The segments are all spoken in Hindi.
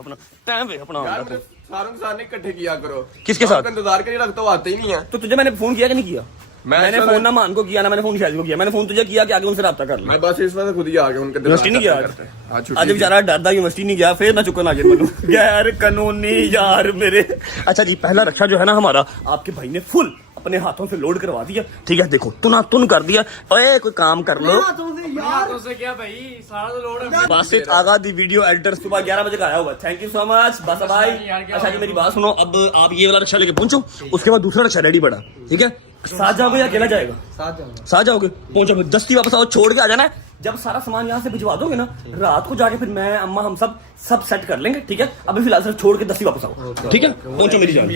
अपना टाइम वे अपना यार मेरे सारों के साथ नहीं इकट्ठे किया करो। किसके साथ? इंतजार करिए रख तो आते ही नहीं है। तो तुझे मैंने फोन किया कि नहीं किया? मैंने इस फोन वक्त- ना मान को किया ना मैंने फोन शायद को किया। मैंने फोन तुझे किया कि आगे उनसे रब्ता कर ले। मैं बस इस वक्त खुद ही आ गया उनके यूनिवर्सिटी नहीं गया आज? आज छुट्टी आज थी। बेचारा डरदा यूनिवर्सिटी नहीं गया फिर ना चुकन आ गया मनु यार कानूनी यार मेरे। अच्छा जी पहला रक्षा जो है ना हमारा आपके भाई ने फुल अपने हाथों से लोड करवा दिया। ठीक है देखो तुना तुन कर दिया। ओए कोई काम कर लो। से क्या भाई सारा तो लोड है। बासित आगा दी वीडियो एडिटर सुबह 11 बजे का आया होगा। थैंक यू सो मच बस भाई। अच्छा जी मेरी बात सुनो अब आप ये वाला रक्षा लेके पहुंचो उसके बाद दूसरा रक्षा रेडी बड़ा ठीक है। साथ जाओगे या अकेला जाएगा? साथ जाओगे पहुंचो फिर दस्ती वापस आओ छोड़ के आ जाना है। जब सारा सामान यहाँ से भिजवा दोगे ना रात को जाके फिर मैं अम्मा हम सब सेट कर लेंगे ठीक है। अभी फिलहाल सिर्फ छोड़ के दस्ती वापस आओ ठीक है। पहुंचो मेरी जान।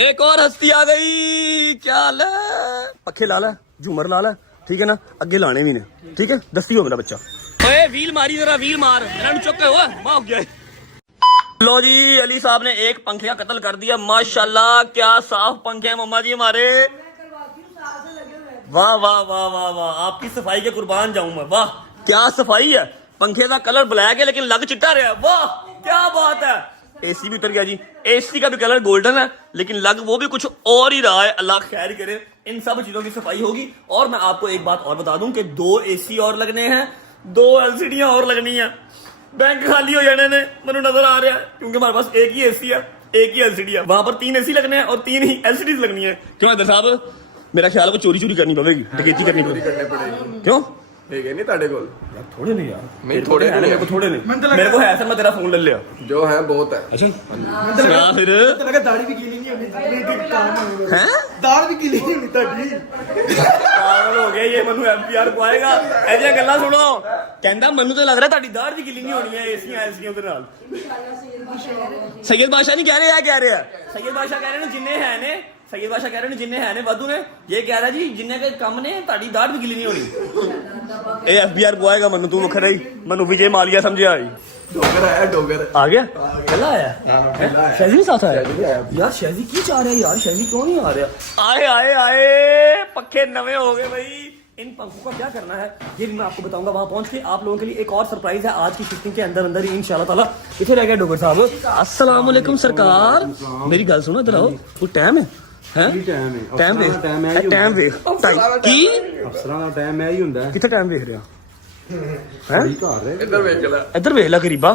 एक और हस्ती आ गई क्या हाल है? पखे लाल है झूमर लाल है ठीक है ना अगे लाने भी ने ठीक है। दस्ती हो मेरा बच्चा। ओए व्हील मारी जरा व्हील मार मेरा चुप हुआ मां हो गया। लो जी अली साहब ने एक पंखे का कत्ल कर दिया माशाल्लाह क्या साफ पंखे हैं मम्मा जी हमारे। वाह वाह वाह वाह वाह आपकी सफाई के कुर्बान जाऊं मैं। वाह क्या सफाई है। पंखे का कलर ब्लैक है लेकिन लग चिट्टा रहा है। वाह क्या बात है। एसी भी उतर गया जी। एसी का भी कलर गोल्डन है लेकिन लग वो भी कुछ और ही रहा है। अल्लाह खैर करे इन सब चीजों की सफाई होगी। और मैं आपको एक बात और बता दूं कि 2 एसी और लगने हैं 2 एलसीडियां और लगनी है। बैंक खाली हो जाने ने मैंने नजर आ रहा है क्योंकि हमारे पास एक ही एसी है एक ही एलसीडी है। वहां पर 3 एसी लगने हैं और 3 ही एलसीडी लगनी है। क्यों हैदर साहब मेरा ख्याल है चोरी चोरी करनी पड़ेगी डकैती करनी करने पड़ेगी। पड़ेगी। क्यों ठीक है नहीं ताड़े कोल यार थोड़े नहीं यार नहीं, थोड़े नहीं मेरे को थोड़े नहीं मेरे को है सर मैं तेरा फोन ले लिया। जो है बहुत है। अच्छा क्या फिर दाढ़ी भी गीली नहीं होनी हैं दाढ़ भी गीली नहीं होनी ताड़ी पागल हो गया ये मनु एमपीआर को आएगा ऐसी गल्ला सुनो कहंदा ਮੈਨੂੰ तो लग रहा ਤੁਹਾਡੀ ਦਾੜ ਵੀ ਗਿੱਲੀ ਨਹੀਂ ਹੋਣੀ ਹੈ ਏਸੀਆਂ ਐਲਸੀਆਂ ਦੇ ਨਾਲ। सैयद बादशाह नहीं कह रहे क्या कह रहे हैं? सैयद बादशाह कह रहे ने जिन्ने है ने सैयद बादशाह कह रहे ने जिन्ने है ने वाधू ने ये कह रहा जी जिन्ने के कम ने ਤੁਹਾਡੀ ਦਾੜ भी गिली नहीं होनी। ए एफबीआर को आएगा मनु तू वखरा ही मनु विजय मालिया समझे आई डोगर आया डोगर आ गया कल आया शहजी भी साथ आया यार। शहजी क्यों चाह रहा है यार शहजी क्यों नहीं आ रहा? आए आए आए पक्के नवे हो गए भाई। इन पंखों का क्या करना है ये भी मैं आपको बताऊंगा वहां पहुंच के। आप लोगों के लिए एक और सरप्राइज है आज की शिफ्टिंग के अंदर अंदर ही इंशाल्लाह ताला। किथे रह गया डोगर साहब? अस्सलाम वालेकुम सरकार मेरी गल सुनो इधर आओ कोई टाइम है टाइम वे टाइम वे की ਅਫਸਰਾਂ ਦਾ ਟਾਈਮ ਹੈ ਹੀ ਹੁੰਦਾ किथे टाइम देख रहे हैं ਘਰ इधर वेख ले इधर वेख ला गरीबा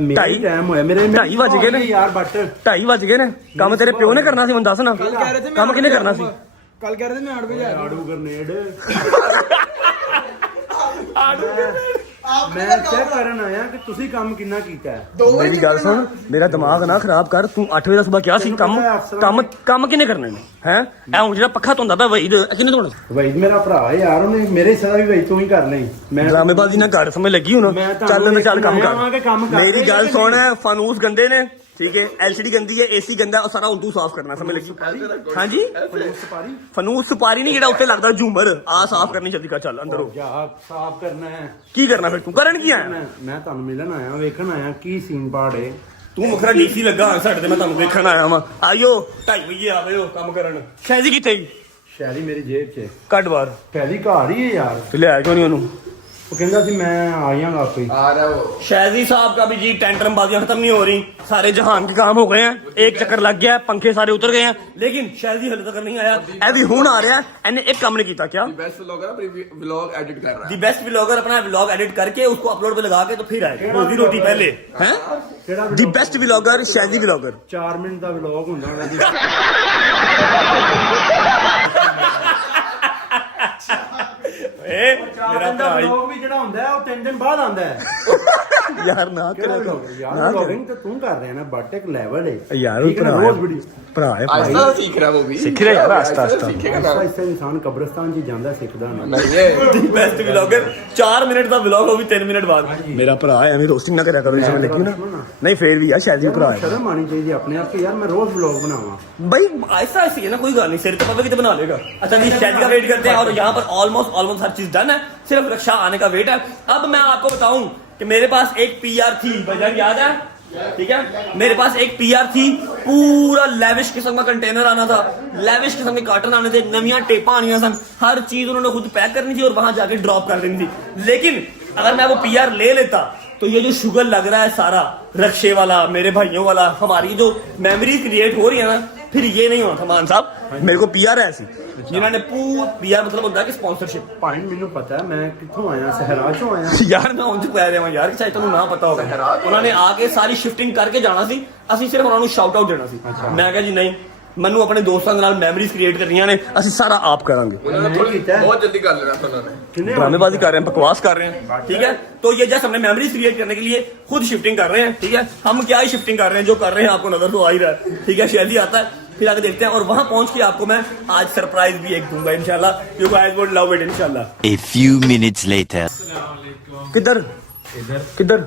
ਮੇਰਾ ਢਾਈ- ਟਾਈਮ ਹੋਇਆ ਮੇਰੇ 2:30 ਵੱਜ ਗਏ ਨੇ ਯਾਰ ਬੱਟ 2:30 ਵੱਜ ਗਏ ਨੇ। ਕੰਮ ਤੇਰੇ ਪਿਓ ਨੇ ਕਰਨਾ ਸੀ ਮੈਨੂੰ ਦੱਸ ਨਾ ਕੰਮ ਕਿਹਨੇ ਕਰਨਾ ਸੀ? ਕੱਲ ਕਹਿ ਰਹੇ थे मैं 8 बजे आड़ू गरनेड ਮੈਂ ਚੈੱਕ ਕਰਨ ਆਇਆ ਕਿ ਤੁਸੀਂ ਕੰਮ ਕਿੰਨਾ ਕੀਤਾ ਹੈ। ਮੇਰੀ ਗੱਲ ਸੁਣ ਮੇਰਾ ਦਿਮਾਗ ਨਾ ਖਰਾਬ ਕਰ ਤੂੰ 8 ਵਜੇ ਦਾ ਸਵੇਰ ਕਿਹਾ ਸੀ ਕੰਮ ਕਿਹਨੇ ਕਰਨੇ ਨੇ ਹੈ ਐ ਹੁਣ ਜਿਹੜਾ ਪੱਖਾ ਧੁੰਦਾ ਪਿਆ ਵਈ ਕਿਹਨੇ ਧੋਣਾ? ਵਹੀਦ ਮੇਰਾ ਭਰਾ ਹੈ ਯਾਰ ਉਹਨੇ ਮੇਰੇ ਹਿੱਸੇ ਦਾ ਵੀ ਵਹੀਦ ਤੂੰ ਹੀ ਕਰ ਲਈ ਮੈਂ ਡਰਾਮੇਬਾਜ਼ੀ ਨਾਲ ਘਰ ਸਮਝ ਲੱਗੀ ਹੁਣ ਮੈਂ ਤੁਹਾਨੂੰ ਚੱਲ ਨਾ ਚੱਲ ਕੰਮ ਆਵਾਂਗੇ, ਕੰਮ ਕਰ। ਕਰਦੇ ਮੇਰੀ ਗੱਲ ਕਿ ਸੁਣ ਫਾਨੂਸ ਗੰਦੇ ਨੇ ਠੀਕ ਹੈ एलसीडी गंदी है एसी गंदा और सारा उर्दू साफ करना समझ लगी। हाँ जी ਸੁਪਾਰੀ फनूस सुपारी नहीं जेड़ा उत्ते लगदा झूमर आ साफ करनी जल्दी कर चल अंदर हो ਜਾ ਸਾਫ਼ ਕਰਨਾ ਹੈ। की करना फिर तू करन की आया ਮੈਂ ਤੁਹਾਨੂੰ ਮਿਲਣ ਆਇਆ ਵੇਖਣ ਆਇਆ ਕੀ ਸੀਨ ਪਾੜੇ ਤੂੰ ਮੁਖਰਾ ਡੀਸੀ ਲੱਗਾ ਸਾਡੇ ਤੇ ਮੈਂ ਤੁਹਾਨੂੰ ਵੇਖਣ ਆਇਆ ਵਾਂ ਆਇਓ 2:30 ਵਜੇ ਆਵਿਓ ਕੰਮ ਕਰਨ। ਸ਼ੈਜੀ ਕਿੱਥੇ ਗਈ? ਸ਼ੈਲੀ ਮੇਰੀ ਜੇਬ 'ਚ ਕੱਢ ਬਾਹਰ ਪਹਿਲੀ ਘਰ ਹੀ ਹੈ ਯਾਰ। ਤੇ ਲਿਆ ਕਿਉਂ ਨਹੀਂ ਉਹਨੂੰ? ਉਹ ਕਹਿੰਦਾ ਸੀ मैं आ जाऊंगा आपको ही। आ रहा वो शाहजी साहब का भी जी टेंटरमबाजियां खत्म नहीं हो रही सारे जहान के काम हो गए हैं। एक चक्कर लग गया पंखे सारे उतर गए हैं लेकिन शाहजी हले तक नहीं आया। ऐसी हुन आ रहा है इन्हें एक काम नहीं किया क्या बेस्ट व्लॉगर अपनी व्लॉग एडिट कर रहा दी है। बेस्ट व्लॉगर अपना व्लॉग एडिट करके उसको अपलोड पे लगा के तो फिर आए रोजी रोटी पहले हैं। ਕਿਹੜਾ the best vlogger Shahji vlogger 4 minute ਦਾ ਵਲੌਗ ਹੁੰਦਾ ਉਹਨਾਂ ਦੀ। ए मेरा ਦਾ भाई ਵਲੌਗ ਵੀ ਜਿਹੜਾ ਹੁੰਦਾ ਹੈ ਉਹ 3 ਦਿਨ ਬਾਅਦ ਆਉਂਦਾ ਹੈ। यार ना ਕਿਹੜਾ करा ਵਲੌਗ ਯਾਰ ना ਵਲੌਗਿੰਗ ਤਾਂ ਤੂੰ ਕਰ ਰਿਹਾ ਨਾ ਬਟ ਇੱਕ ਲੈਵਲ ਹੈ यार ਠੀਕ ਹੈ ਨਾ, ਰੋਜ਼ ਵੀਡੀਓ भरा है आहिस्ता सीख रहा है वो भी सीख रहा है यार, आहिस्ता आहिस्ता। सीखेगा ना ऐसा इनसान कब्रिस्तान 'ਚ ਜਾਂਦਾ ਸਿੱਖਦਾ ਨਾ। नहीं ये दी बेस्ट व्लॉगर 4 मिनट का व्लॉग होगी 3 मिनट बाद मेरा भरा है एवं रोस्टिंग ना करा करो इसमें लगी ना नहीं फिर भी यार शायद भरा है ਸ਼ਰਮ ਆਣੀ ਚਾਹੀਦੀ ਆਪਣੇ ਆਪ ਕਿ ਯਾਰ ਮੈਂ ਰੋਜ਼ ਵਲੌਗ ਬਣਾਵਾਂ। भाई ऐसा ऐसी है ना कोई गल नहीं सिर तो पवे की बना लेगा। अच्छा जी शादी का वेट करते हैं और यहाँ पर ऑलमोस्ट हर चीज डन है सिर्फ रक्षा आने का वेट है। अब मैं आपको बताऊं कि मेरे पास एक पीआर थी वजह याद है ठीक है मेरे पास एक पीआर थी पूरा लेविश किस्म का कंटेनर आना था लेविश किस्म के कार्टन आने थे नवियां टेपा आनियां सन हर चीज उन्होंने खुद पैक करनी थी और वहां जाके ड्रॉप कर देनी थी। लेकिन अगर मैं वो पीआर ले लेता तो ये जो शुगर लग रहा है सारा रक्षे वाला, मेरे भाइयों वाला, हमारी जो मेमोरी क्रिएट हो रही है ना, फिर ये नहीं होना था मान साहब। मेरे को पीआर है ऐसी जिन्होंने पीआर मतलब होता है कि स्पॉन्सरशिप। ਭਾਈ ਮੈਨੂੰ ਪਤਾ ਹੈ ਮੈਂ ਕਿੱਥੋਂ ਆਇਆ ਸਹਿਰਾ ਚੋਂ ਆਇਆ ਯਾਰ ਮੈਂ ਉਂਝ ਕਹਿ ਰਿਹਾ ਯਾਰ ਕਿ ਚਾਹੇ ਤੁਹਾਨੂੰ ਨਾ ਪਤਾ ਹੋਵੇ, ਉਹਨਾਂ ਨੇ ਆ ਕੇ ਸਾਰੀ ਸ਼ਿਫਟਿੰਗ ਕਰਕੇ ਜਾਣਾ ਸੀ, ਅਸੀਂ ਸਿਰਫ ਉਹਨਾਂ ਨੂੰ ਸ਼ਾਊਟ ਆਊਟ ਦੇਣਾ ਸੀ। ਮੈਂ ਕਿਹਾ ਜੀ ਨਹੀਂ, ਮੈਨੂੰ ਆਪਣੇ ਦੋਸਤਾਂ ਦੇ ਨਾਲ ਮੈਮਰੀਜ਼ ਕ੍ਰੀਏਟ ਕਰਨੀਆਂ ਨੇ, ਅਸੀਂ ਸਾਰਾ ਆਪ ਕਰਾਂਗੇ। बहुत जल्दी कर लेना था उन्होंने। ਕਿੰਨੇ ड्रामेबाजी कर रहे हैं, बकवास कर रहे हैं, ठीक है। तो ये जस्ट हमने मेमोरीज क्रिएट करने के लिए खुद शिफ्टिंग कर रहे हैं, ठीक है। हम क्या ही शिफ्टिंग कर रहे हैं, जो कर रहे हैं आपको नजर तो आ ही रहा है, ठीक है। शैली आता है, फिर आगे देखते हैं, और वहां पहुंच के आपको मैं आज सरप्राइज भी एक दूंगा इंशाल्लाह। You guys would love it इंशाल्लाह। A few minutes later. किधर किधर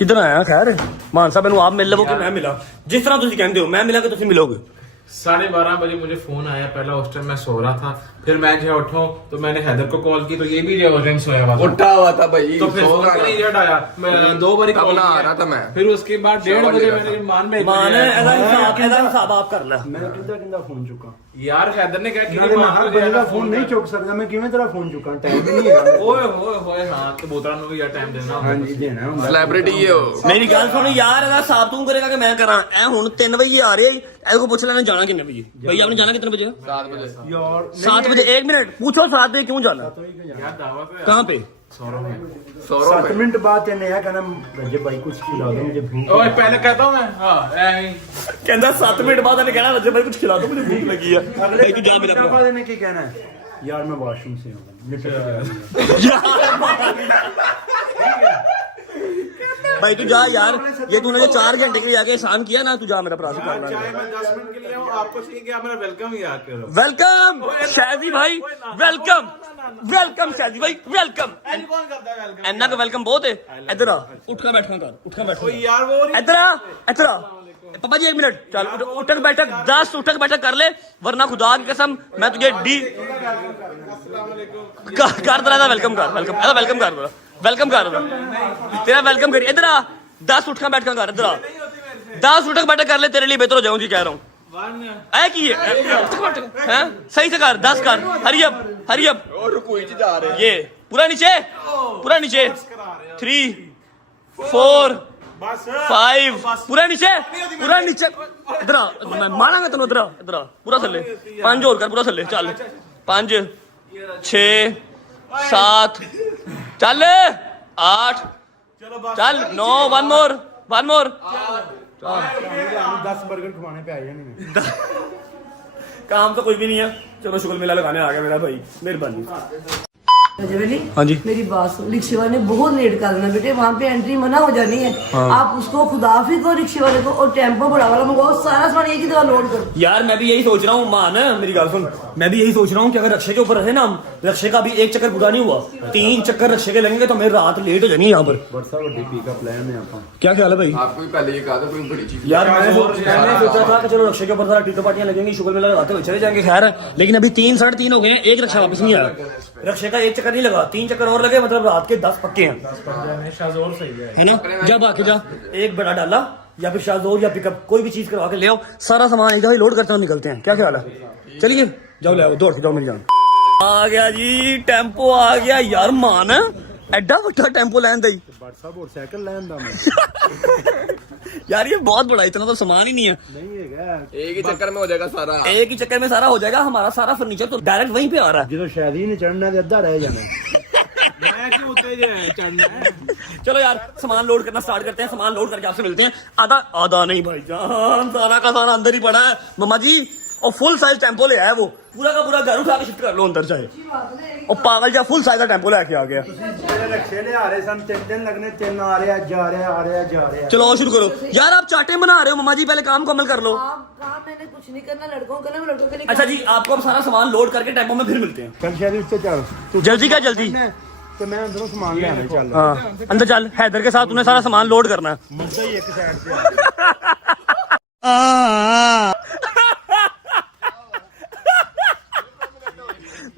किधर आया? खैर मान साहब मैंने आप मिल लवो कि मैं मिला, जिस तरह तुम कहते हो मैं मिला कि तुम मिलोगे। 12:30 बजे मुझे फोन आया, पहला उस टाइम मैं सो रहा था, फिर मैं जो उठा तो मैंने हैदर को कॉल की, तो ये भी जो रिंग सोया हुआ था, उठा हुआ था भाई, तो फिर सो फोन रहा का नहीं था। रिजल्ट आया। मैं 2 बार कॉल अपना आ रहा था मैं। फिर उसके बाद 1:30 बजे मैंने मान में मान ਇਹਦਾ ਹਿਸਾਬ ਆਪ ਕਰ ਲੈ। ਮੈਂ ਕਿੰਦਾ ਫੋਨ ਚੁੱਕਾਂ यार हैदर ने कहा कि ਨਾਲੇ ਮੈਂ ਹਰ ਬੰਦੇ ਦਾ ਫੋਨ ਨਹੀਂ ਚੁੱਕ ਸਕਦਾ, ਮੈਂ ਕਿਵੇਂ ਤੇਰਾ ਫੋਨ ਚੁੱਕਾਂ? ਟਾਈਮ ਨਹੀਂ ਹੈਗਾ। ओए होए होए हां तो बोतरा ਨੂੰ ਵੀ ਯਾਰ ਟਾਈਮ ਦੇਣਾ ਹੁੰਦਾ। ਹਾਂਜੀ ਦੇਣਾ ਹੁੰਦਾ। सेलिब्रिटी है वो। ਮੇਰੀ ਗੱਲ ਸੁਣ ਯਾਰ, ਇਹਦਾ ਹਿਸਾਬ ਤੂੰ ਕਰੇਗਾ ਕਿ ਮੈਂ ਕਰਾਂ? ਐ ਹੁਣ 3 ਵਜੇ ਆ ਰਿਹਾ, ਇਹਦੇ को पूछ लेना जाना कितने बजे? भैया आपने जाना कितने बजे? 7 बजे। ਯਾਰ 7 बजे। 1 मिनट पूछो 7 बजे क्यों जाना? यार दावत है कहाँ पे? 7 मिनट बाद तेने यह कहना रजब भाई कुछ खिला दो मुझे भूख ओए पहले कहता हूं मैं हां ऐ कहता 7 मिनट बाद ने कहना रजब भाई कुछ खिला दो मुझे भूख लगी है। भाई तू जा मेरा मिनट भरा। बाद इन्हें क्या कहना है? यार मैं वॉशरूम से हूँ। भाई तू जा यार, ये तूने जो 4 घंटे के लिए आके एहसान किया ना, तू जा मेरा भरा से कर ला। चाहे मैं 10 मिनट के लिए हूं, आपको चाहिए कि आप मेरा वेलकम ही याद करो। वेलकम शादी भाई, वेलकम वेलकम शादी भाई, वेलकम। कौन करता है वेलकम? इन्ना का वेलकम बहुत है। इधर आ, उठकर बैठना कर, उठकर बैठना। यार वो नहीं इधर आ, इधर आ। पापा जी 1 मिनट, चल उठक बैठक 10 उठक बैठक कर ले, वरना खुदा की कसम मैं तुझे कर दे रहा था। वेलकम कर, वेलकम ऐसा वेलकम कर दे, वेलकम कर दे, तेरा वेलकम कर। इधर आ, 10 उठकर बैठकर कर, इधर आ 10 उठक बैठक कर ले, तेरे लिए बेहतर हो जाऊँ जी, कह रहा हूँ। ऐ की है सही से कर, 10 कर, हरी अप और रुकोई जी जा रहे हैं। ये पूरा नीचे 3 4 5 पूरा नीचे इधर आ, मैं मारांगा तेन। इधर आ पूरा थल्ले, 5 और कर, पूरा थल्ले चल। 5 6 7 चल 8 चल 9 1 मोर 10 बर्गर खवाने पे आ जाने। काम तो कोई भी नहीं है। चलो शुक्र मेला लगाने आ गया मेरा भाई, मेहरबानी। हाँ जी। मेरी बात सुन, रिक्शे वाले ने बहुत लेट कर देना बेटे, वहाँ पे एंट्री मना हो जानी है। आप उसको खुदाफी को रिक्शे वाले को और टेम्पो बड़ा वाला मंगवाओ, सारा सामान एक ही दफा लोड करो। यार मैं भी यही सोच रहा हूँ, मान मेरी गाल सुन, मैं भी यही सोच रहा हूँ कि अगर रक्षे के ऊपर रहे ना हम, रक्षे का भी 1 चक्कर पूरा नहीं हुआ, 3 चक्कर रक्षे के लगेंगे तो मेरी रात लेट हो जानी है यहाँ पर। बड़ा बड़ी पिकअप लाइन है आप। क्या ख्याल है भाई? आपको भी पहले ये कहा था कोई बड़ी चीज। यार मैंने सोचा था कि चलो रक्षे के ऊपर सारा टीका पार्टियां लगेंगी, शुक्र मेला लगाते हुए चले जाएंगे, खैर है। लेकिन अभी 3 साढ़े 3 हो गए हैं, एक रक्षा वापस नहीं आया। रक्षे का 1 चक्कर नहीं लगा, 3 चक्कर और लगे, मतलब रात के 10 पक्के हैं। शाजोर सही है ना? जा बाकी जा, एक बड़ा डाला या फिर शाजोर या पिकअप कोई भी चीज करवा के ले आओ, सारा सामान एक दफा लोड करते हुए निकलते हैं। क्या ख्याल है? चलिए जाओ ले आओ, दौड़ के जाओ मेरी जान। आ गया जी टेम्पो आ गया यार, मान एडा बड़ा टेम्पो लैन दई व्हाट्सएप और साइकिल लाइन दा मैं यार, ये बहुत बड़ा, इतना तो सामान ही नहीं है। नहीं है। एक ही चक्कर में हो जाएगा सारा। एक ही चक्कर में सारा हो जाएगा, हमारा सारा फर्नीचर तो डायरेक्ट वहीं पे आ रहा है। जो शायद ही नहीं चढ़ना ते अद्धा रह जाना। मैं क्यों उतरे जे चढ़ना है? चलो यार सामान लोड करना स्टार्ट करते हैं, सामान लोड करके आपसे मिलते हैं। आधा नहीं भाई जान, सारा का सारा अंदर ही पड़ा है मम्मा जी, और फुल साइज टेम्पो ले आया वो, पूरा का पूरा घर उठा के शिफ्ट कर लो अंदर चाहे। और पागल जा फुल साइज का टेम्पो लेके आ गया। रक्षे ले आ रहे सन, 3 दिन लगने, 3 आ रहे जा रहे। चलो और शुरू करो यार, आप चाटे बना रहे हो मम्मा जी, पहले काम को अमल कर लो। आप काम मैंने कुछ नहीं करना, लड़कों का ना, मैं लड़कों के लिए अच्छा जी, आपको अब सारा सामान लोड करके टेम्पो में फिर मिलते हैं। चल शायद उससे चल तू जल्दी क्या जल्दी? तो मैं अंदरों सामान ले आने चल। हाँ अंदर चल, हैदर के साथ तूने सारा सामान लोड करना है। मुझे ही एक साइड से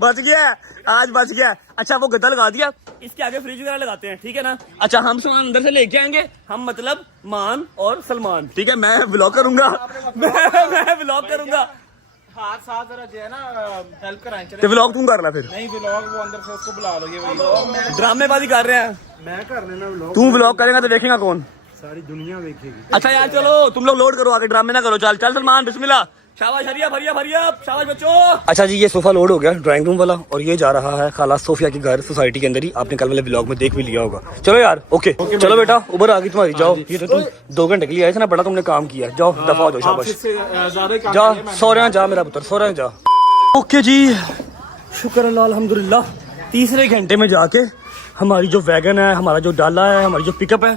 बच गया, आज बच गया। अच्छा वो गद्दा लगा दिया, इसके आगे फ्रिज वगैरह लगाते हैं, ठीक है ना? अच्छा हम सामान अंदर से लेके आएंगे, हम मतलब मान और सलमान, ठीक है? मैं व्लॉग करूंगा, मैं व्लॉग करूंगा। हाथ साथ जरा जो है ना हेल्प कराएं ते व्लॉग तुम कर ले फिर नहीं व्लॉग वो अंदर से उसको बुला लो ये वही ड्रामेबाजी कर रहे हैं मैं कर लेना व्लॉग, तू व्लॉग करेगा तो देखेगा कौन सारी दुनिया देखेगी। अच्छा यार चलो तुम लोग लोड करो आगे ड्रामे ना करो चल चल सलमान बिस्मिल्लाह शाबाश हरिया भरिया भरिया शाबाश बच्चों। अच्छा जी ये सोफा लोड हो गया ड्राइंग रूम वाला और ये जा रहा है खाला सोफिया के घर सोसाइटी के अंदर ही आपने कल वाले व्लॉग में देख भी लिया होगा। चलो यार ओके चलो बेटा उबर आ गई तुम्हारी जाओ ये तो तुम 2 घंटे के लिए आए थे ना बड़ा तुमने काम किया जाओ दफा हो जाओ शाबाश जा सोरे जा मेरा पुत्र सोरे जा। ओके जी शुक्र अल्लाह अल्हम्दुलिल्लाह तीसरे घंटे में जाके हमारी जो वैगन है हमारा जो डाला है हमारी जो पिकअप है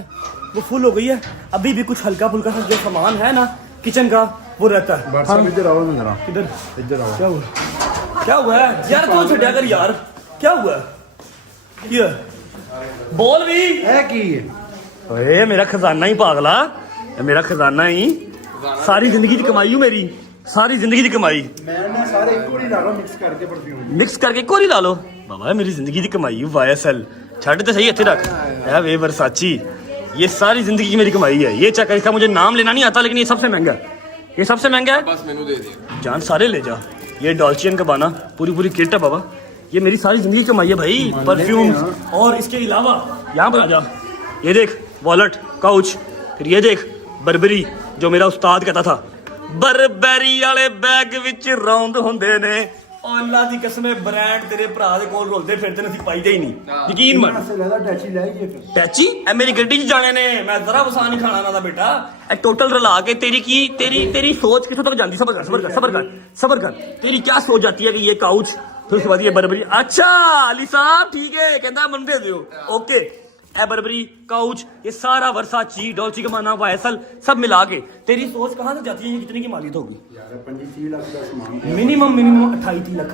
वो फुल हो गई है। अभी भी कुछ हल्का फुल्का सा जो सामान है ना किचन का वो रहता है। हम इधर आओ ना जरा, किधर इधर आओ। क्या हुआ है यार कौन छड़िया कर यार क्या हुआ ये बोल भी है की ओए मेरा खजाना ही पागला मेरा खजाना ही सारी जिंदगी की कमाई हूँ मेरी सारी जिंदगी की कमाई मैंने सारे एक ही डालो मिक्स करके कोरी ला लो बाबा मेरी जिंदगी की कमाई हूँ YSL छड़ तो सही इतने रख है वे वर्साची ये सारी जिंदगी की मेरी कमाई है। ये चक्कर इसका मुझे नाम लेना नहीं आता लेकिन ये सबसे महंगा है ये सबसे महंगा है बस मेनू दे दे जान सारे ले जा। ये डॉल्चियन का बाना पूरी किट है बाबा ये मेरी सारी जिंदगी की कमाई है भाई परफ्यूम और इसके अलावा यहाँ पर आ जा ये देख वॉलेट काउच फिर ये देख बर्बरी जो मेरा उस्ताद कहता था बर्बरी वाले बैग विच रौंद होंदे ने अल्लाह दी कसम ब्रांड तेरे भरा दे कोल रोलदे फिरदे ने ਅਸੀਂ ਪਾਈਦੇ ਹੀ ਨਹੀਂ ਯਕੀਨ ਮੰਨ ज्यादा टैची लाइए फिर टैची ए मेरी गड्डी 'ਚ ਜਾਣੇ ਨੇ ਮੈਂ ਜ਼ਰਾ ਵਸਾ ਨਹੀਂ ਖਾਣਾ ਨਾ ਦਾ ਬੇਟਾ ਇਹ ਟੋਟਲ ਰਲਾ ਕੇ तेरी सोच किथों तक जाती सबर कर तेरी क्या सोच जाती है कि ये काउच फिर उसके बाद ये बर्बरी अच्छा अली साहब ठीक है कहता मन दे दो ओके ए बर्बरी काउच ये सारा वर्साची डॉल्ची गाबाना YSL सब मिला के तेरी सोच कहाँ से जाती है ये कितने की मालियत होगी यार 25-30 लाख का सामान मिनिमम 28-30 लाख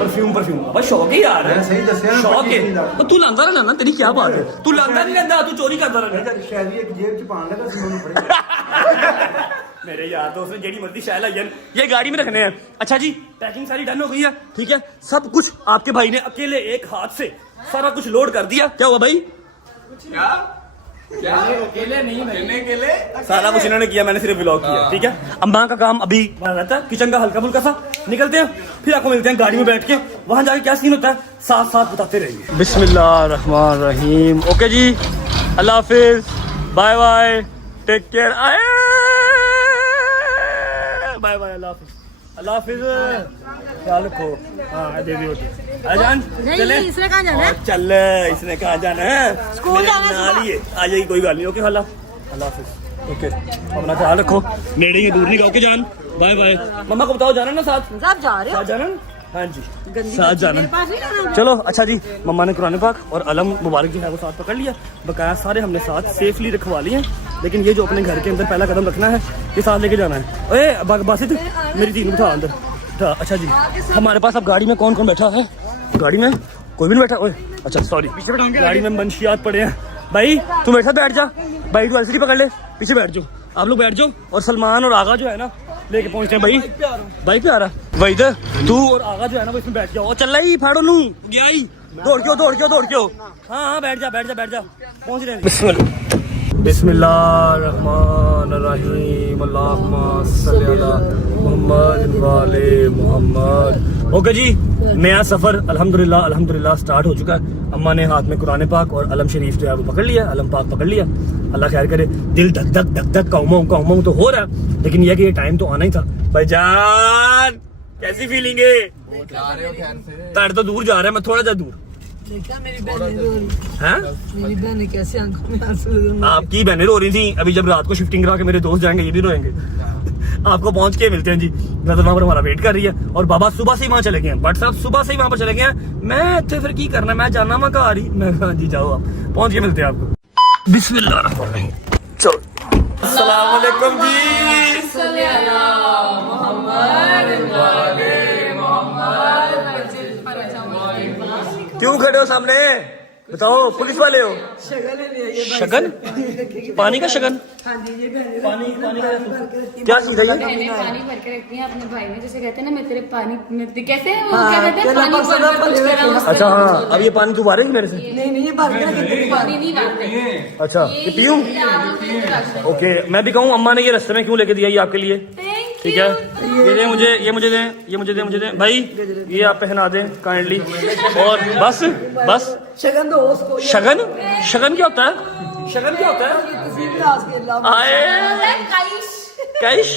परफ्यूम अब शौक है यार सही दसिया ना, शौक 25-30 है लाख। तो तू लांदा रहना तेरी क्या बात है तू लांदा नहीं रहता तू चोरी करता रहना शायद एक जेब च पान लगा सामान पड़े मेरे यार दोस्त ने जेडी मर्जी शायद आई ये गाड़ी में रखने हैं। अच्छा जी पैकिंग सारी डन हो गई है ठीक है सब कुछ आपके भाई ने अकेले एक हाथ से सारा कुछ लोड कर दिया। क्या हुआ भाई सारा कुछ इन्होंने किया मैंने सिर्फ व्लॉग किया ठीक है। अम्मा का काम अभी वहाँ रहता है किचन का हल्का फुल्का सा निकलते हैं फिर आपको मिलते हैं गाड़ी में बैठ के वहां जाके क्या सीन होता है साथ साथ बताते रहेंगे। बिस्मिल्लाहिर्रहमानिर्रहीम ओके जी अल्लाह हाफिज bye bye take care bye bye Allah हाफिज ख्याल रखो। हाँ दे दियो आजान चले इसने कहाँ जाना है चल इसने कहाँ जाना है स्कूल जाना है आ जाएगी कोई गल नहीं ओके अल्लाह हाफिज ओके अपना ख्याल रखो नेड़े ही दूर नहीं गाओ के जान बाय बाय मम्मा को बताओ जाना ना साथ सब जा रहे हो साथ जाना ना हाँ जी गंदी साथ बच्ची जाना मेरे पास नहीं जाना चलो अच्छा जी मम्मा ने कुरान पाक और अलम मुबारक जो है वो साथ पकड़ लिया बकाया सारे हमने साथ सेफली रखवा लिए लेकिन ये जो अपने घर के अंदर पहला कदम रखना है ये साथ लेके जाना है। ओए बासित मेरी तीन बिठा अंदर बिठा। अच्छा जी हमारे पास अब गाड़ी में कौन कौन बैठा है गाड़ी में कोई भी नहीं बैठा ओए अच्छा सॉरी पीछे गाड़ी में मंशियात पड़े हैं भाई तू बैठा बैठ जा भाई तू एलसीडी पकड़ ले पीछे बैठ जाओ आप लोग बैठ जाओ और सलमान और आगा जो है ना लेके पहुंचते हैं भाई बाइक पे आ रहा वही तो तू और आगा जो है ना वो इसमें बैठ जाओ चल रही फाड़ो नू गया ही दौड़ क्यों हाँ बैठ जा पहुंच रहे बिस्मिल्लाहिर्रहमानिर्रहीम अल्लाहुम्मा सल्ली अला मुहम्मद व आले मुहम्मद। ओके जी नया सफर अल्हम्दुलिल्लाह स्टार्ट हो चुका है। अम्मा ने हाथ में कुरान पाक और अलम शरीफ जो है वो पकड़ लिया अलम पाक पकड़ लिया अल्लाह खैर करे। दिल धक धक काउमाऊं तो हो रहा है लेकिन यह कि ये टाइम तो आना ही था। भाईजान कैसी फीलिंग है जा रहे हो खैर से ताड़ तो दूर जा रहा है मैं थोड़ा जा दूर देखा मेरी बहन रो रही हैं मेरी बहन ने कैसे आंखों में आंसू आपकी बहनें रो रही थी अभी जब रात को शिफ्टिंग करा के मेरे दोस्त जाएंगे ये भी रोएंगे। आपको पहुंच के मिलते हैं जी नजर वहां पर हमारा वेट कर रही है और बाबा सुबह से ही वहां चले गए हैं बट साहब सुबह से ही वहां पर चले गए हैं। मैं इतने फिर की करना मैं जाना मैं घर ही मैं कहा जी जाओ आप पहुंच के मिलते हैं आपको। बिस्मिल्लाह चलो अस्सलाम वालेकुम जी क्यों खड़े हो सामने बताओ पुलिस वाले हो शगन पानी का शगन हाँ जी ये बहन पानी का क्या चीज है ये मैंने पानी भर के रखती है अपने भाई में जैसे कहते हैं ना मैं तेरे पानी में कैसे वो हाँ, क्या कहते हैं तेरा पानी मसला भर कुछ करा उस अच्छा हाँ अब ये पानी तू मारेगी मेरे से नहीं ये बात नहीं पानी नहीं डालते अच्छा ये पीऊं ओके मैं भी कहूँ अम्मा ने ये रास्ते में क्यों लेके दिया ये आपके लिए थैंक ठीक है, ये दे मुझे, ये मुझे दें, ये मुझे दें, मुझे दें भाई, ये आप पहना दें काइंडली। और बस बस शगन दो उसको। शगन, शगन क्या होता है? शगन क्या होता है? किसी भी राज के अल्लाह आए कैश,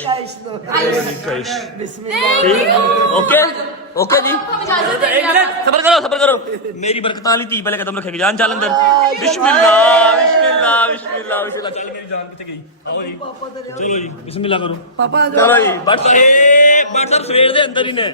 दो। कैश, बिस्मिल्लाह। ओके ओके जी, एक मिनट सबर करो, सबर करो। मेरी बरकत वाली थी, पहले कदम रखेगी, जान चाल अंदर। बिस्मिल्लाह बिस्मिल्लाह बिस्मिल्लाह बिस्मिल्लाह। चल मेरी जान कितने गई? आओ जी, चलो जी, बिस्मिल्लाह करो। पापा चलो जी, बट साहब, बट सर सवेर दे अंदर ही ने,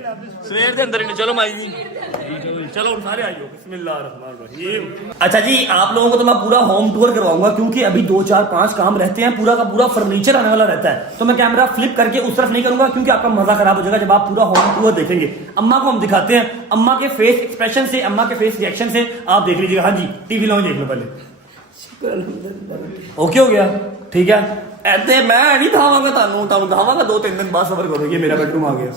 सवेर दे अंदर ही ने। चलो माई जी, चलो जी, चलो सारे आइयो। बिस्मिल्लाह रहमान रहीम। अच्छा जी, आप लोगों को तो मैं पूरा होम टूर करवाऊंगा, क्योंकि अभी 2 4 5 काम रहते हैं, पूरा का पूरा फर्नीचर आने वाला रहता है। तो मैं कैमरा फ्लिप करके उस तरफ नहीं करूंगा, क्योंकि आपका मजा खराब हो जाएगा जब आप पूरा होम टूर देखेंगे। अम्मा को हम दिखाते हैं, अम्मा के फेस एक्सप्रेशन से, अम्मा के फेस रिएक्शन से आप देख लीजिएगा। हाँ जी, टीवी लॉन्च देख लो पहले। ओके हो गया, ठीक है। ऐसे मैं नहीं धावांगा, तानू धावांगा 2-3 दिन बाद, सफर करो। ये मेरा बेडरूम आ गया।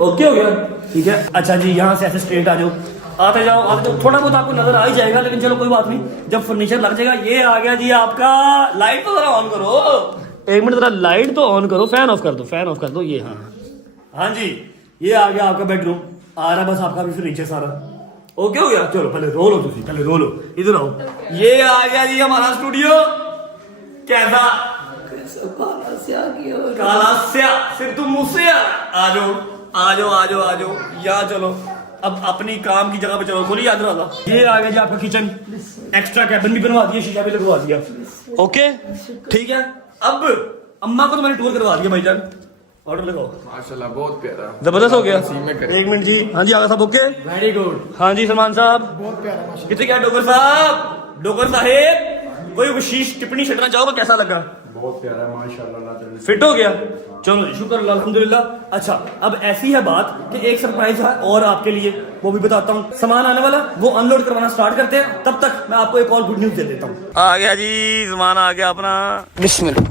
ओके हो गया, ठीक है। अच्छा जी, यहाँ से ऐसे स्ट्रेट आ जाओ, आते जाओ आते जाओ। थोड़ा बहुत आपको नजर आ ही जाएगा, लेकिन चलो कोई बात नहीं, जब फर्नीचर लग जाएगा। ये आ गया जी आपका, लाइट तो जरा ऑन करो, 1 मिनट जरा लाइट तो ऑन करो, फैन ऑफ कर दो, फैन ऑफ कर दो। ये हाँ जी, ये आ गया आपका बेडरूम, आ रहा बस आपका भी फर्नीचर सारा। ओके हो गया, चलो पहले रो लो, तुम पहले रो लो, इधर आओ। ये आ गया जी हमारा स्टूडियो। कैसा? काला स्या, सिर्फ तुम मुझसे आ जाओ आ जाओ आ जाओ आ जाओ, या चलो अब अपनी काम की जगह पे चलो। बोलिए याद रहा। ये आ गया जी आपका किचन, एक्स्ट्रा कैबिन भी बनवा दिया, शीशा भी लगवा दिया। ओके ठीक है। अब अम्मा को तो मैंने टूर करवा दिया भाईजान, ऑर्डर लगाओ। माशाल्लाह बहुत प्यारा, जबरदस्त हो गया। सीम में करे। 1 मिनट जी, हाँ जी आगा साहब ओके, वेरी गुड। हाँ जी सलमान साहब बहुत प्यारा। कितने क्या डोगर साहब, डोगर साहेब कोई विशेष टिप्पणी छटना चाहोगे, कैसा लगा? बहुत प्यारा है माशाल्लाह। फिट हो गया, चलो जी शुक्र अल्लाह अल्हम्दुलिल्लाह। अच्छा अब ऐसी है बात कि एक सरप्राइज है और आपके लिए, वो भी बताता हूँ। सामान आने वाला, वो अनलोड करवाना स्टार्ट करते हैं, तब तक मैं आपको एक और गुड न्यूज दे देता हूँ। आ गया जी सामान, आ गया अपना। बिस्मिल्लाह,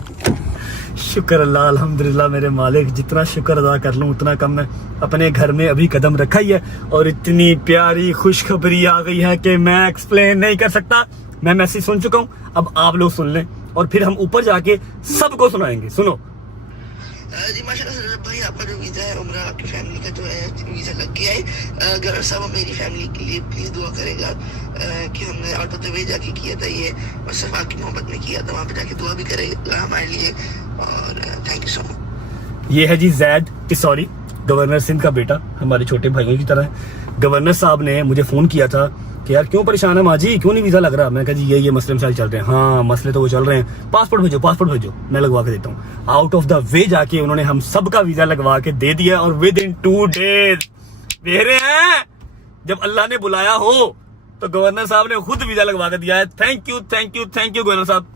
शुक्र अल्लाह अल्हम्दुलिल्लाह मेरे मालिक, जितना शुक्र अदा कर लूँ उतना कम है। अपने घर में अभी कदम रखा ही है और इतनी प्यारी खुशखबरी आ गई है कि मैं एक्सप्लेन नहीं कर सकता। मैं मैसेज सुन चुका हूँ, अब आप लोग सुन लें और फिर हम ऊपर जाके सबको सुनाएंगे। सुनो जी माशाल्लाह भाई, आपका जो वीज़ा है उम्रा, आपकी फैमिली का जो है वीज़ा लग गया है। गवर्नर साहब मेरी फैमिली के लिए प्लीज़ दुआ करेगा कि हमने आउट ऑफ द वे जाके किया था ये, और सिर्फ आपकी मोहब्बत में किया था। वहाँ पे जाके दुआ भी करेगा हमारे लिए, और थैंक यू सो मच। ये है जी जैद किशोरी, गवर्नर सिंध का बेटा, हमारे छोटे भाइयों की तरह है। गवर्नर साहब ने मुझे फोन किया था कि यार क्यों परेशान है माजी, क्यों नहीं वीजा लग रहा? मैं कहा जी ये मसले मसाइल चल रहे हैं। हाँ मसले तो वो चल रहे हैं, पासपोर्ट भेजो पासपोर्ट भेजो, मैं लगवा के देता हूँ। आउट ऑफ द वे जाके उन्होंने हम सबका वीजा लगवा के दे दिया, और विद इन 2 डेज देख रहे हैं। जब अल्लाह ने बुलाया हो तो गवर्नर साहब ने खुद वीजा लगवा के दिया है। Thank you thank you thank you governor साहब,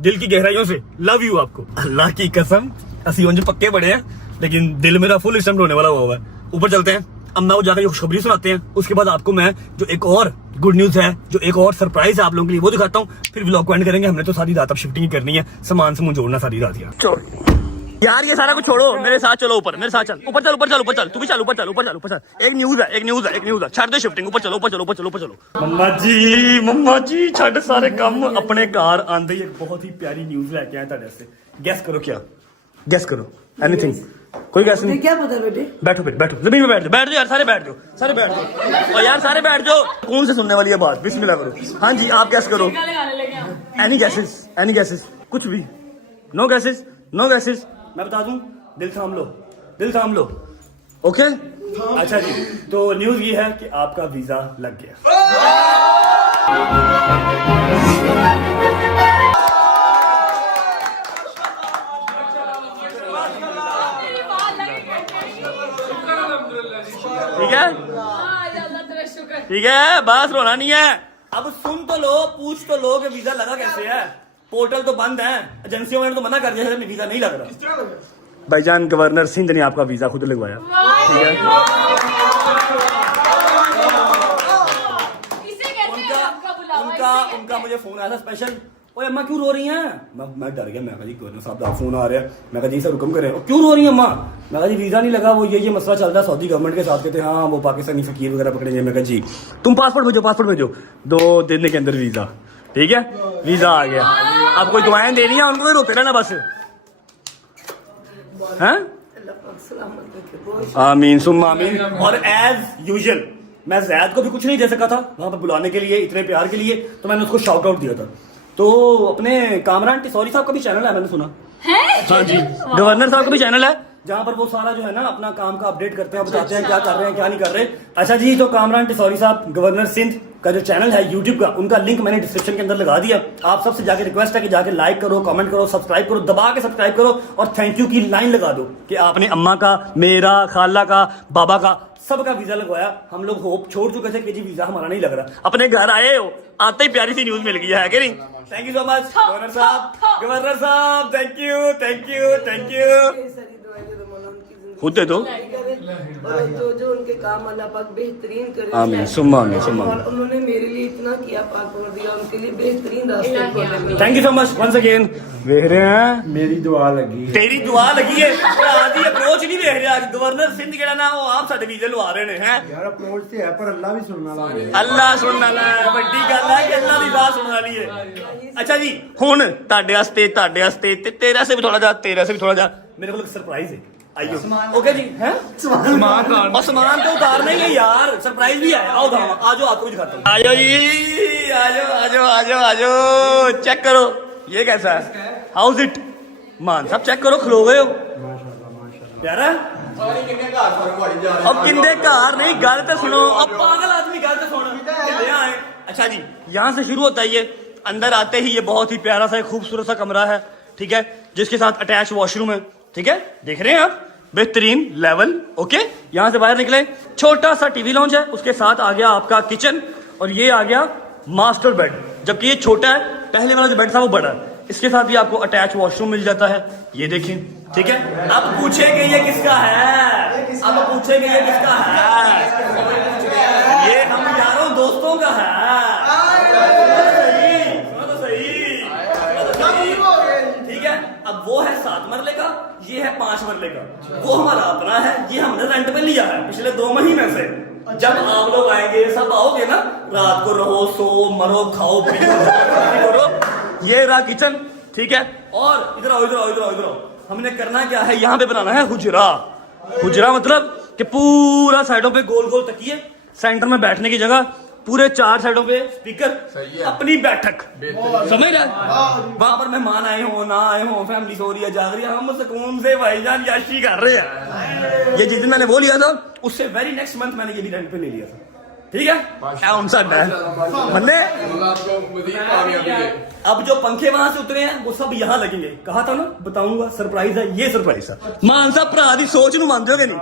दिल की गहराइयों से लव यू आपको। अल्लाह की कसम असि उंज पक्के बड़े हैं, लेकिन दिल मेरा फुल स्टम्प होने वाला हुआ है। ऊपर चलते हैं, अम्मा को जाकर खुशखबरी सुनाते हैं। उसके बाद आपको मैं जो एक और गुड न्यूज है, जो एक और सरप्राइज है आप लोगों के लिए, वो दिखाता हूँ। फिर व्लॉग को एंड करेंगे। हमने तो सारी रात अब शिफ्टिंग करनी है, सामान से मुंह जोड़ना सारी रात यार। ये सारा कुछ छोड़ो, मेरे साथ चलो ऊपर, मेरे साथ चल, ऊपर चल ऊपर चल ऊपर चल, तू भी चल ऊपर चल ऊपर चल ऊपर चल। एक न्यूज है, एक न्यूज है, एक न्यूज है, छड़ दे शिफ्टिंग, ऊपर चलो ऊपर चलो ऊपर चलो ऊपर चलो। मम्मा जी छड़ सारे काम, अपने कार आंदे एक बहुत ही प्यारी न्यूज लेके आए ताड़े से। गैस करो क्या, गैस करो एनीथिंग, कोई गैस नहीं। क्या पता बेटे? बैठो बैठो, जमीन पे बैठ जाओ, बैठ जाओ यार, सारे बैठ जाओ, सारे बैठ जाओ, और यार सारे बैठ जाओ। कौन से सुनने वाली है बात? बिस्मिल्लाह करो। हाँ जी आप गैस करो। एनी गैसेस, एनी गैसेस, कुछ भी, नो गैसेस, नो गैसेस। मैं बता दूं, दिल थाम लो, दिल थाम लो। ओके अच्छा जी, तो न्यूज ये है कि आपका वीजा लग गया। ठीक है ठीक है, बस रोना नहीं है। अब सुन तो लो, पूछ तो लो कि वीजा लगा कैसे है। पोर्टल तो बंद है, एजेंसियों ने तो मना कर दिया है, वीजा नहीं लग रहा। भाईजान गवर्नर सिंध ने आपका वीजा खुद लगवाया, ठीक है। उनका मुझे फोन आया था स्पेशल। ओए अम्मा क्यों रो रही हैं? मैं डर गया, मैं कहा जी गवर्नर साहब का फोन आ रहा है। मैं कहा जी सर हुक्म करें। क्यों रो रही है अम्मा? मैं कहा जी वीजा नहीं लगा, वो ये मसला चल रहा है सऊदी गवर्नमेंट के साथ। कहते हैं हाँ वो पाकिस्तानी फकीर वगैरह पकड़ेंगे। मैं कहा जी तुम पासपोर्ट भेजो, पासपोर्ट भेजो, 2 दिन के अंदर वीजा, ठीक है। वीजा आ गया, अब कोई दुआएं देनी है उनको, रोते रहना बस। हैं? अल्लाह पाक सलामत रखे, बहुत आमीन सुम्मा आमीन। और एज यूजुअल मैं जैद को भी कुछ नहीं दे सका था वहां पर बुलाने के लिए, इतने प्यार के लिए, तो मैंने उसको शाउट आउट दिया था। तो अपने कामरान टिसौरी साहब का भी चैनल है, मैंने सुना। हाँ जी, गवर्नर साहब का भी चैनल है जहाँ पर वो सारा जो है ना अपना काम का अपडेट करते हैं, बताते हैं क्या कर रहे हैं क्या नहीं कर रहे। अच्छा जी, तो कामरान टिसौरी साहब गवर्नर सिंध का जो चैनल है यूट्यूब का, उनका लिंक मैंने डिस्क्रिप्शन के अंदर लगा दिया। आप सबसे जाके रिक्वेस्ट है कि जाके लाइक करो, कमेंट करो, सब्सक्राइब करो, दबा के सब्सक्राइब करो और थैंक यू की लाइन लगा दो कि आपने अम्मा का, मेरा, खाला का, बाबा का, सबका वीजा लगवाया। हम लोग होप छोड़ चुके थे कि जी वीजा हमारा नहीं लग रहा, अपने घर आए हो, आते ही प्यारी सी न्यूज मिल गई है कि नहीं। Thank you so much governor साहब, गवर्नर साहब, thank you thank you thank you. सारी दुआएं दे दो मौला उनकी जिंदगी खुद दे दो। और जो उनके काम अल्लाह पाक बेहतरीन करे। आमीन सुम्मा आमीन सुम्मा और उन्होंने मेरे लिए इतना किया, पाक कर दिया, उनके लिए बेहतरीन रास्ते खोले। Thank you so much once again. देख रहे हैं मेरी दुआ लगी है। तेरी दुआ लगी है, आदि अप्रोच नहीं देख रहा। गवर्नर सिंध केड़ा ना वो आप साडे वीजे लवा रहे हैं। यार अप्रोच से है पर अल्लाह भी सुनने वाला है। अल्लाह सुनने वाला है, बड़ी गल है कि अल्लाह दी बात सुनने वाली है। अच्छा जी, हुन ताडे वास्ते ते तेरे से भी थोड़ा जा, तेरे से भी थोड़ा जा, मेरे को सरप्राइज है। आइयो ओके जी, हैं सामान तो उतारना ही है यार, सरप्राइज भी है। आओ आजो, आपको भी दिखाता हूँ। आजो जी, आजो आजो आजो आजो, चेक करो ये कैसा है, हाउस इट। मान साहब चेक करो, खलो गए हो प्यारा। अब किंदे घर नहीं, गल तो सुनो, अब पागल आदमी गल तो सुनो। अच्छा जी, यहाँ से शुरू होता है ये। अंदर आते ही ये बहुत ही प्यारा सा खूबसूरत सा कमरा है, ठीक है, जिसके साथ अटैच वॉशरूम है, ठीक है, देख रहे हैं आप, बेहतरीन लेवल। ओके, यहाँ से बाहर निकले, छोटा सा टीवी लॉन्च है, उसके साथ आ गया आपका किचन और ये आ गया मास्टर बेड। जबकि ये छोटा है, पहले वाला जो बेड था वो बड़ा है। इसके साथ भी आपको अटैच वॉशरूम मिल जाता है, ये देखें, ठीक है। अब पूछेंगे ये किसका है, अब पूछेंगे ये किसका है, ये हम यारों दोस्तों का है। ठीक है, अब वो है 7 मरले का, ये है 5 मरले का, वो हमारा अपना है, ये हमने रेंट पे लिया है पिछले 2 महीने से। जब आप लोग आएंगे, सब आओगे ना, रात को रहो, सो मरो, खाओ पियो करो। ये रहा किचन, ठीक है। और इधर आओ, इधर आओ, इधर आओ, इधर आओ। हमने करना क्या है, यहाँ पे बनाना है हुजरा। हुजरा मतलब कि पूरा साइडों पे गोल गोल तकिए, सेंटर में बैठने की जगह, पूरे 4 साइडों पे स्पीकर, अपनी बैठक, समझ रहे। वहां पर मेहमान आए हो ना आए हो, फैमिली सो रही है, जाग रही है, हम सुकून से भाईजान याशी कर रहे हैं। ये जिस दिन मैंने वो लिया था, उससे वेरी नेक्स्ट मंथ मैंने ये भी रेंट पे ले लिया था, ठीक है। मन्ने अब जो पंखे वहां से उतरे हैं वो सब यहाँ लगेंगे। कहा था ना, बताऊंगा, सरप्राइज है, ये सरप्राइज है। मान साहब भरा दी सोच नूं मानते होगे नहीं,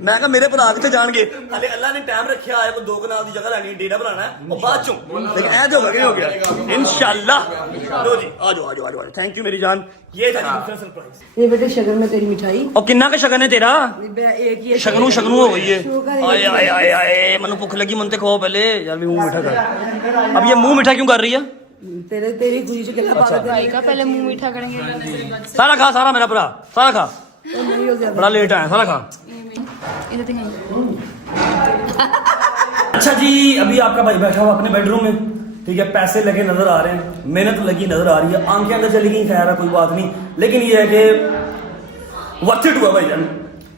मैं कहा मेरे भरा कितने जाएंगे, हले अल्लाह ने टाइम रखा है, 2 कनाल की जगह लैनी, डेरा बनाना है और बाद चो, लेकिन ऐसे हो गया इंशाल्लाह। लो जी, आ जाओ आ जाओ आ जाओ, थैंक यू मेरी जान। ये था दूसरा सरप्राइज। ये बेटे शगन में तेरी मिठाई, और किन्ना का शगन है तेरा? एक ये शगनू शगनू हो गई है। आए आए आए आए, मनु भुख लगी, मन ते खो पहले यार, भी मुंह मीठा कर। अब ये मुंह मीठा क्यों कर रही है? तेरी खुशी से क्या बात भाई का पहले मुंह मीठा करेंगे। सारा खा, सारा मेरा भरा, सारा खा, नहीं हो गया। बड़ा लेट आया, सारा खा। इधर दिखाइए। अच्छा जी, अभी आपका भाई बैठा हुआ अपने बेडरूम में, ठीक है, पैसे लगे नजर आ रहे हैं, मेहनत लगी नजर आ रही है, आंखें अंदर चली गई, खैर है कोई बात नहीं, लेकिन ये है कि वर्थ इट हुआ भाई जान।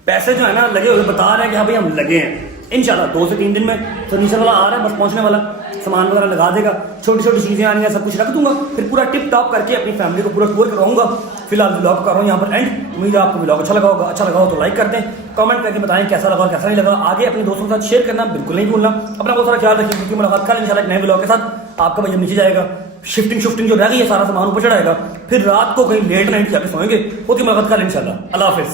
पैसे जो है ना लगे हुए, बता रहे हैं कि हाँ भाई हम लगे हैं। इंशाल्लाह 2 से 3 दिन में फर्नीचर वाला आ रहा है, बस पहुंचने वाला, सामान वगैरह लगा देगा, छोटी छोटी चीजें आनी है, सब कुछ रख दूंगा, फिर पूरा टिप टॉप करके अपनी फैमिली को पूरा टूर करवाऊंगा। फिलहाल व्लॉग कर रहा हूँ यहाँ पर एंड। उम्मीद है आपको व्लॉग अच्छा लगा होगा, अच्छा लगा हो तो लाइक कर दें, कमेंट करके बताएं कैसा लगा और कैसा नहीं लगा। आगे अपने दोस्तों के साथ शेयर करना बिल्कुल नहीं भूलना। अपना बहुत सारा ख्याल रखें, क्योंकि मुलाकात कल इंशाल्लाह एक नए व्लॉग के साथ। आपका भैया नीचे जाएगा, शिफ्टिंग जो रह गई है, सारा सामान ऊपर चढ़ाएगा, फिर रात को कहीं लेट नाइट जाके सोएंगे। होती मुलाकात कल इंशाल्लाह। अल्लाह हाफिज।